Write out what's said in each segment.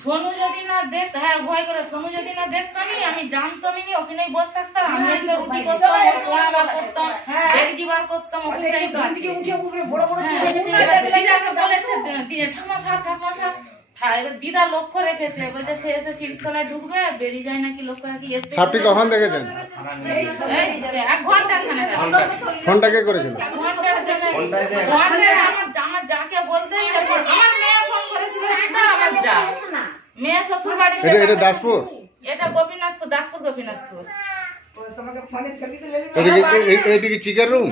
সোনু যদি না দেখ হ্যাঁ ভয় করে সোনু যদি না দেখতামই আমি জানতামই নি ওখানেই বসে থাকতাম আমি এসে রুটি করতাম ওই পোড়া বার করতাম ডেকজি বার করতাম ওখানটাই তো আছি। হ্যাঁ, এবার দিদাকে বলেছে দি- ঠাকুমা সাহেব ঠাকুমা সাহেব হ্যাঁ, এবার দিদা লক্ষ্য রেখেছে বলছে সে এসে সিঁড়ির তলায় ঢুকবে বেরিয়ে যায় নাকি লক্ষ্য রাখি এসে সাপটি কখন দেখেছেন? এই, এক ঘণ্টা খানে ফোনটা কে করেছিল? আমার যাকে বলতে আমার মেয়ে আমার যা মেয়ে শ্বশুর এটা এটা দাসপুর? এটা গোপীনাথপুর দাসপুর গোপীনাথপুর। এটা কি এটা চিকেন রুম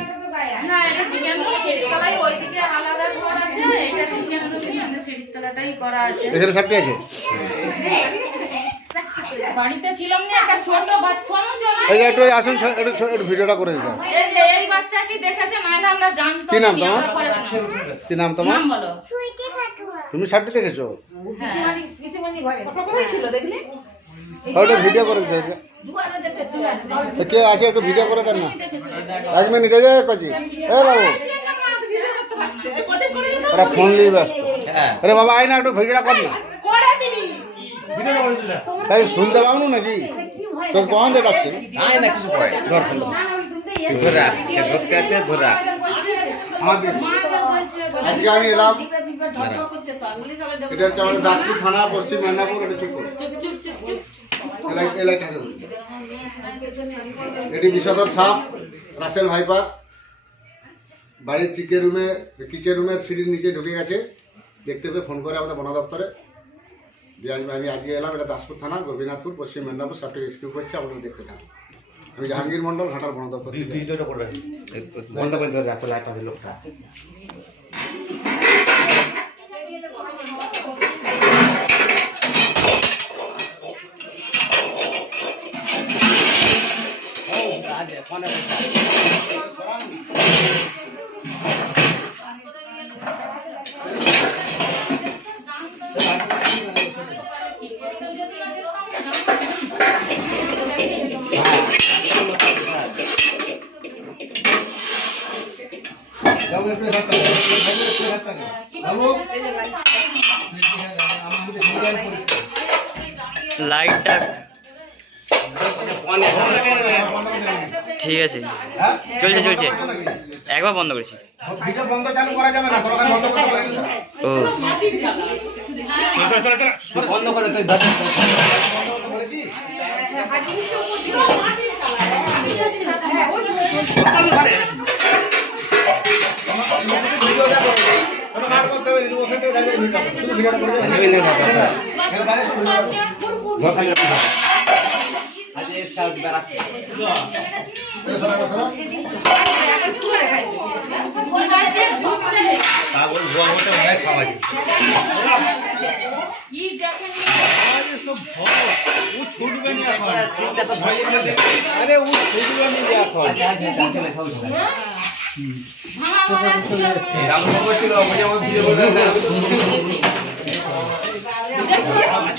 না এটা চিকেন রুম সিঁড়ির তলায় ওইদিকে আলাদা ঘর আছে এটা চিকেন রুমই সিঁড়ির তলাটাই করা আছে। এখানে সাপটি আছে? বাড়িতে ছিলাম না একটা ছোট বাচ্চা এই যে একটু আসুন একটু একটু ভিডিওটা করে দিতাম এই বাচ্চাটি দেখেছে? নাইলে আমরা জানতাম কি নাম তোমার? কি নাম তোমার? নাম বলো। তুমি সাপটি দেখেছ? হ্যাঁ। ছিল দেখলি? ওটা ভিডিও করে দিতে কে আছে একটু ভিডিও করে দেন না। এক মিনিট এই যে এ বাবু। ওরা ফোন নিয়ে ব্যস্ত। আরে বাবা আয় না একটু ভিডিওটা কর না। তাই শুনতে পাও না নাকি? তোকে কখন ডাকছি? নাই না কিছু কয় ধর ফোনটা ধরে ধরতে আছে ধরে আমাদের আজকে আমি এলাম। এটা হচ্ছে আমাদের দাসপুর থানা পশ্চিম মেদিনীপুর এটা চুপ করো। এটি বিষধর সাপ রাসেল ভাইপা বাড়ির চিকেন রুমে কিচেন রুমের সিঁড়ির নিচে ঢুকে গেছে। দেখতে পেয়ে ফোন করে আমাদের বন দপ্তরে দিয়ে আমি আজকে এলাম এটা দাসপুর থানা গোপীনাথপুর পশ্চিম মেদিনীপুর সাপটি রেস্কিউ করছে আপনারা দেখতে থাকুন। আমি জাহাঙ্গীর মন্ডল ঘাটার বন দপ্তর বন্ধ করে ধরে রাখো লাইট একটু হাতটা দাও। বাবু একটু হাতটা দাও। বাবু আমাদের সিরিয়াল পরিষ্কার লাইটটা ঠিক আছে হ্যাঁ? চলছে, চলছে। একবার বন্ধ করেছি ভিডিও বন্ধ চালু করা যাবে না তোমাকে বন্ধ করতে পারি না। ও বন্ধ করে তুই ধর বন্ধ করতে বলেছি? পাগল ভুয়া মতো হয় খাওয়া যায় আরে ও ছুটবে নি এখন। আচ্ছা আচ্ছা চলে খাও ভাঙা মারা ছিল রামু করছিল মজা মজা ভিডিও করে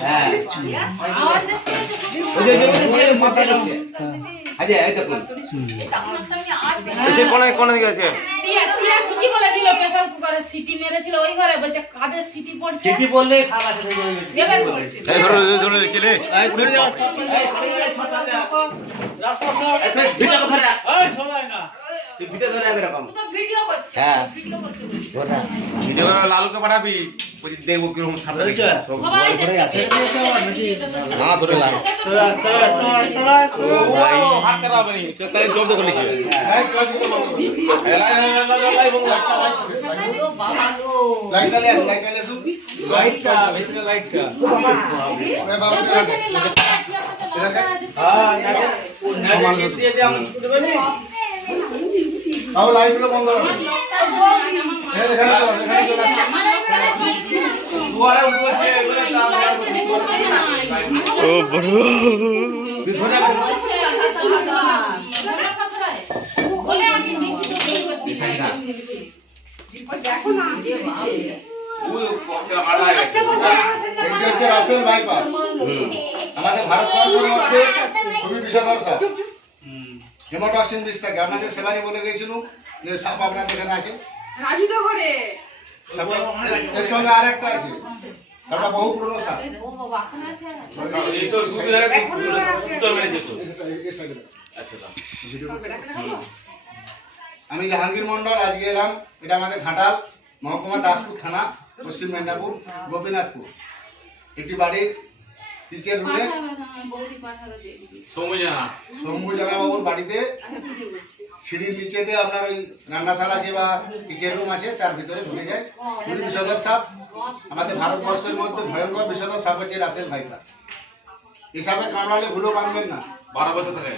হ্যাঁ আওয়াজ দেখতে ওই যে ওই যে মাথা ঢুকছে আজে এই দেখুন এসে কোনে কোনে গেছে সিটি মেরেছিল ওই ঘরে বলছে কাদের সিটি পড়ছে চিঠি বললে খাওয়া শেষ যাবে এই ধরো ধরো চলে এই ঘুরে যাও এই ভিডিও কথা রাখ এই সবাই না তুই ভিডিও ধরে রাখ এরকম। ভিডিও করছে। হ্যাঁ। ভিডিও করতে বলছে। ধরে ভিডিও লালুকে পাঠাবি বলছি দেখব কীরকম সবাই দেখছে না ধরে লাগ হাত কাটা হবে সে তাই জব দেখে লিখে লাইট কাজগুলো বন্ধ করো। লাইটটা নিয়ে আসো, লাইটটা নিয়ে আসো। লাইটটা, ভিতরে লাইটটা। এ বাবু, বলছে নি লাল টিয়া করছে লাল বাবু, লাইটগুলো বন্ধ করো। এই এখানে চলো, এখানে চলে। আসো। ও বড়। এটি হচ্ছে আমাদের ভারতবর্ষের মধ্যে খুবই বিষধর সাপ হেমাটক্সিন বিষ থাকে আপনাদের সেবারে বলে গেছিল যে সাপ আপনাদের এখানে আছে। রাজু তো ঘরে। সাপটা- এর সঙ্গে আর একটা আছে। সাপটা বহু পুরনো সাপ। আচ্ছা দাও। আমি জাহাঙ্গীর মন্ডল আজকে এলাম। এটা আমাদের ঘাটাল মহকুমা দাসপুর থানা পশ্চিম মেদিনীপুর গোপীনাথপুর। একটি বাড়ির নিচের রুমে? বৌদি পাঠালো দিয়ে দিবি সময় জানা শম্ভু জানাবাবুর বাড়িতে। সিঁড়ির নিচেতে আপনার ওই রান্নাশালা আছে বা কিচেন রুম আছে তার ভিতরে ঢুকে যায়। দুটি বিষধর সাপ আমাদের ভারতবর্ষের মধ্যে ভয়ঙ্কর বিষধর সাপ হচ্ছে রাসেল ভাইপার এই সাপে কামড়ালে ভুলো বাঁধবেন না। বারো বছর থাকে।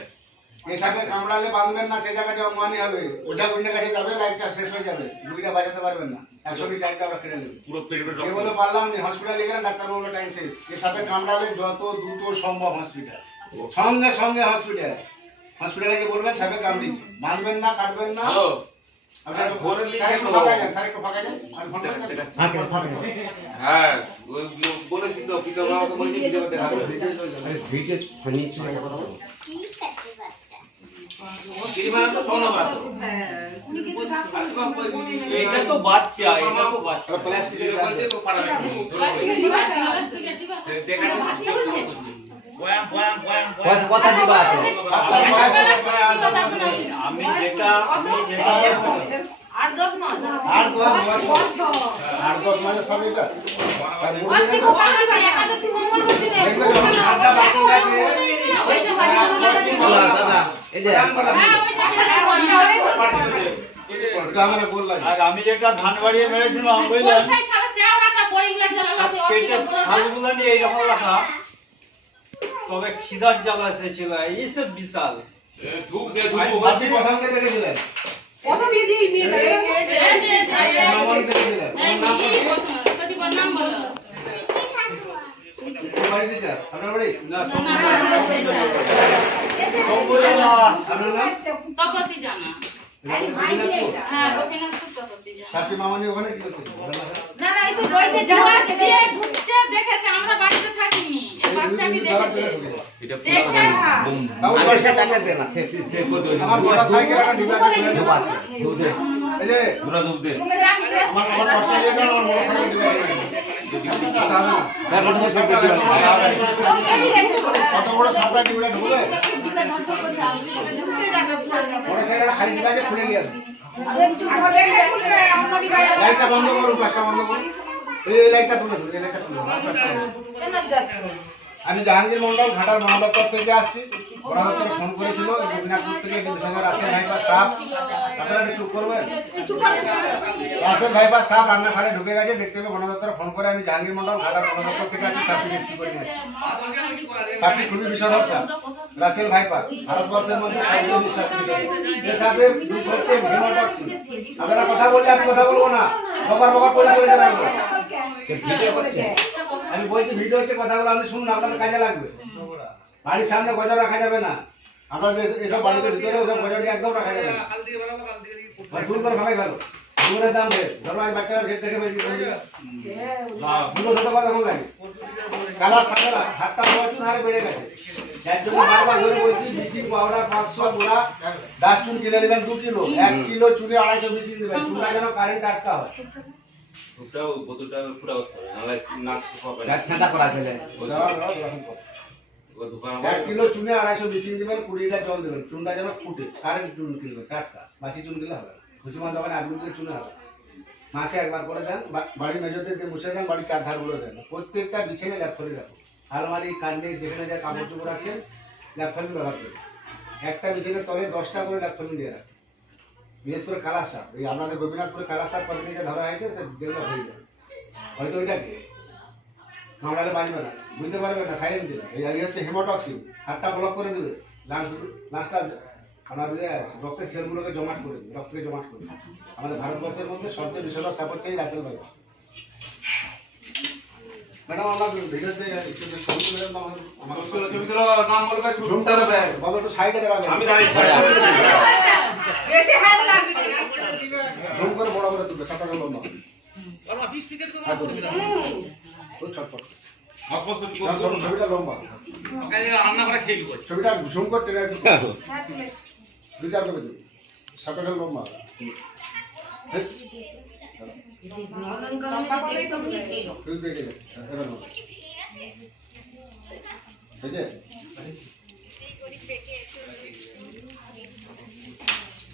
এই সাপে কামড়ালে বাঁধবেন না সে জায়গাটা অমানি হবে ওঝা গুন্ডের কাছে যাবে লাইটটা শেষ হয়ে যাবে রুগীটা বাঁচাতে পারবেন না। একশো মিনিট টাইমটা আমরা কেটে নেবে। পুরো পেট পেট বলে পারলাম না হসপিটালে গেলেন ডাক্তার বলল টাইম শেষ। এই সাপে কামড়ালে যত দ্রুত সম্ভব হসপিটাল সঙ্গে সঙ্গে হসপিটাল হসপিটালে গিয়ে বলবেন সাপে কামড়িয়েছে বাঁধবেন না কাটবেন না। হ্যাঁ বলেছি তো। পিতা এটা তো বাচ্চা এটা তো বাচ্চা আর প্লাস্টিকের ভিডিও গ্লাস করতে দেন। তো পারা যাবে দেখা বয়াম বয়াম বয়াম বয়াম। কথা- কথা দিবা আছে আপনার বয়স হবে প্রায় আট দশ বছর। আমি যেটা আমি যেটা আট দশ বছর। আট দশ মাসের সব এটা। আর মুরগি দেখো, দেখবে যখন ঠান্ডা বাকি আছে, বলো, দাদা এই যে এটা আমার গোল লাগে। আর আমি যেটা ধান বাড়িয়ে মেরেছিলাম বুঝলেন পেটের ছালগুলো নিয়ে এইরকম রাখা। তবে খিদার জ্বালা এসেছিল এইসব বিশাল। ধূপ দে আপনি ধূপ আপনি প্রথম কে দেখেছিলেন? মামনি দেখেছিলেন? ওনার নাম কি? কোন বাড়িতে এটা? আপনার নাম? তপতি জানা হ্যাঁ গোপীনাথ তপতি সাপটি মামানি ওখানে কি করতে? দিয়ে ঢুকছে দেখেছে আমরা বাড়িতে থাকিনি। এই বাচ্চাকে দেখেছে। এটা দেখে বাবু, আগে দে না। সে করতে আমার মোটরসাইকেল একটা ডিবা আছে, তুলে নেব। ধূপ দে এই যে, পুরা ধূপ দে। আমার আমার পার্সেল নিয়ে যান, আমার মোটরসাইকেল ডিবা আছে। কথা হবে না। তার মোটরসাইকেল ডিবা আছে। কত বড় সাপটা ডিবাটা ঢুকবে? মোটরসাইকেলটা খালি ডিবা আছে, খুলে নিয়ে লাইটটা বন্ধ করুন পাঁচটা বন্ধ করুন এই লাইটটা তুলে ধরুন এই লাইটটা তুলে আমি জাহাঙ্গীর মন্ডল ঘাটার বন দপ্তর থেকে আসছি। দপ্তরে ফোন করেছিল গোপীনাথপুর থেকে বিশাল রাসেল ভাইপার সাপ আপনারা একটু চুপ করবেন? রাসেল ভাইপার সাপ রান্না সারে ঢুকে গেছে, দেখতে হবে বন দপ্তরে ফোন করে। আমি জাহাঙ্গীর মন্ডল ঘাটার বন থেকে আছি সাপটি রেস্কিউ করে নিয়ে আসছি। সাপটি খুবই বিষধর সাপ রাসেল ভাইপার ভারতবর্ষের মধ্যে বিষাক্ত বিষধর। এই সাপের বিষ হচ্ছে হেমাটক্সিন আপনারা কথা বললে আমি কথা বলব না। বকার বকার করে চলে। ভিডিও করছে? আমি বলছি ভিডিও কথাগুলো আপনি শুনুন, আপনাদের কাজে লাগবে। বাড়ির সামনে গজর রাখা যাবে না। এসব বাড়িতে ভিতরে ওসব গজরটি একদম রাখা যাবে না। ভুল। দাম বেশ। ধরো বাচ্চারা ভেট থেকে বেশি দুটো কথা লাগে? কালার হাটটা প্রচুর হারে বেড়ে গেছে। ডাস্টুন কিনে নেবেন দু কিলো, এক কিলো চুলে আড়াইশো ব্লিচিং দেবেন চুলটা যেন কারেন্ট আটকা হয়। বোতলটা নাক যা ছেঁদা করা ছেলে এক কিলো চুনে আড়াইশো বিচিং দেবেন কুড়ি লিটার জল দেবেন। চুনটা যেন ফুটে। কারেন্ট চুন কিনবে টাটকা। বাসি চুন দিলে হবে না। দোকানে আগুন দিয়ে চুনে হবে। মাসে একবার করে দেন বাড়ির মেজরদের দিয়ে মুছে দেন বাড়ির চার ধারগুলো দেন। প্রত্যেকটা বিছানে ল্যাপথলি রাখো আলমারি কান্ডে যেখানে যা কাপড় চোপড় রাখেন ল্যাপথলি ব্যবহার করুন। একটা বিছানের তলে দশটা করে ল্যাপথলি দিয়ে রাখেন। বিশেষ করে কালার সাপ এই আপনাদের গোপীনাথপুরে কালার সাপ যে ধরা হয়েছে সে দেখলে হয়ে যাবে হয়তো ওইটা কি কামড়ালে বাঁচবে না বুঝতে পারবে না সাইলেন্ট এই হচ্ছে হেমোটক্সিন হাতটা ব্লক করে দেবে। লাঞ্চ লাঞ্চটা আপনার ইয়ে রক্তের সেলগুলোকে জমাট করে দেবে। রক্তকে জমাট করে আমাদের ভারতবর্ষের মধ্যে সবচেয়ে বিশাল সাপ হচ্ছে এই রাসেল ভাই। ম্যাডাম আমরা ভিডিওতে আমার নাম বলবে বাবা একটু সাইডে দাঁড়াবে। আমি দাঁড়িয়ে ঝুম করে বড় করে তুলবে লম্বা। হ্যাঁ, তুলবে। খুব ছটফট হসপস করছি না, ছবি- ছবিটা লম্বা। রান্না করে খেয়ে দিব ছবিটা ঝুম করতে দু চার করে দিবি। সাপটা লম্বা। তুই পেকে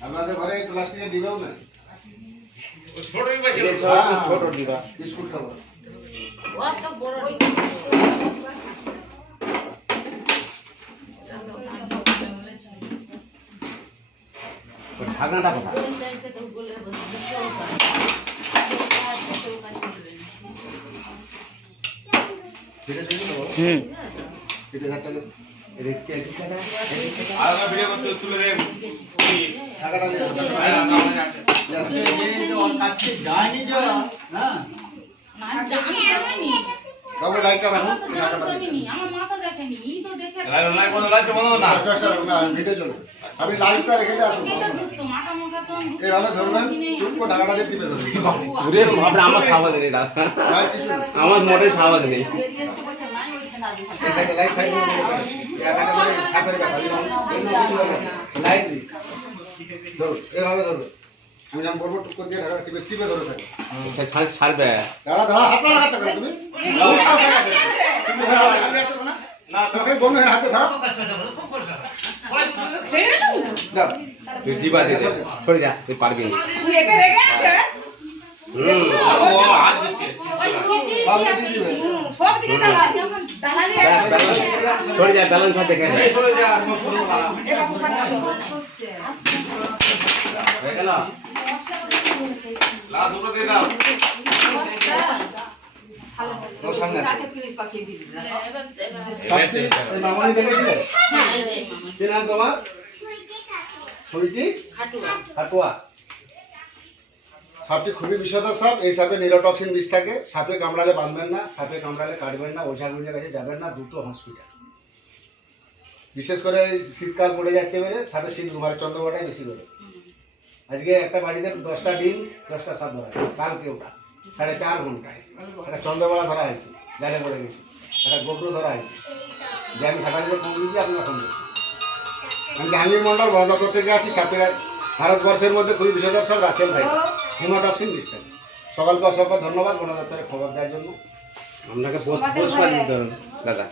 আপনাদের ঘরে প্লাস্টিকের ডিবাও না ছিল। ছোট ডিবা। বিস্কুট খাব। ঢাকনাটা কোথায়? হুম। ধারটাকে বাবু লাইটটা রেখে দিয়ে আমি এইভাবে ধরবেন করে ঢাকাটা দিয়ে টিপে ধরবেন। আমার সাবাদ নেই দাদা। আমার মোটে সাবাদ নেই। না। এইভাবে ধরুন। আমি যেমন বলব টুক করে দিয়ে ঢাকাটা টিপে টিপে ধরে থাকে ছাড় ছাড় দেয় দাঁড়া দাঁড়া হাত তুমি তুমি? তুমি ধরো, হাত লাগাচ্ছ কেন? তোমাকে বন্ধ হাতে ধরো তুই দিবা দে দে। যা তুই পারবি না হুম ও হাত দিচ্ছে সব দিয়ে কেটে দিবে। যেমন ব্যালেন্স সরে যা ব্যালেন্স দেখে এই সরে যা সব সরে যা। হয়ে গেল? লা দুটো দিয়ে দাও। ওর সামনে আসো। এবার এবার সাপটি, ওই মামনি দেখেছিলে? হ্যাঁ এই যে কি নাম তোমার? সুইটি খাটুয়া খাটুয়া। সাপটি খুবই বিষধর সাপ। এই সাপে নিরোটক্সিন বিষ থাকে। সাপে কামড়ালে বাঁধবেন না, সাপে কামড়ালে কাটবেন না, ওঝা গুঞ্জের কাছে যাবেন না, দ্রুত হসপিটাল। বিশেষ করে শীতকাল পড়ে যাচ্ছে বেড়ে সাপে শীত ঘুমারে চন্দ্রবাটাই বেশি বেড়ে আজকে একটা বাড়িতে দশটা ডিম, দশটা সাপ ধরা কালকে ওটা। সাড়ে চার ঘন্টায়। একটা চন্দ্রবেলা ধরা হয়েছে, জালে পড়ে গেছে। একটা গোবর ধরা হয়েছে। আমি ঘাটালিতে দিয়েছি, আপনারা ফোন দিয়েছি আমি জাহাঙ্গীর মন্ডল বড়দপ্তর থেকে আছি। সাপেরা ভারতবর্ষের মধ্যে খুবই বিষধর সব রাসেল ভাই। হিমাটক্সিন ডিস্টেন্স সকলকে অসংখ্য ধন্যবাদ গণদপ্তরে খবর দেওয়ার জন্য। আপনাকে পোস্ট পোস্ট দিতে হবে দাদা।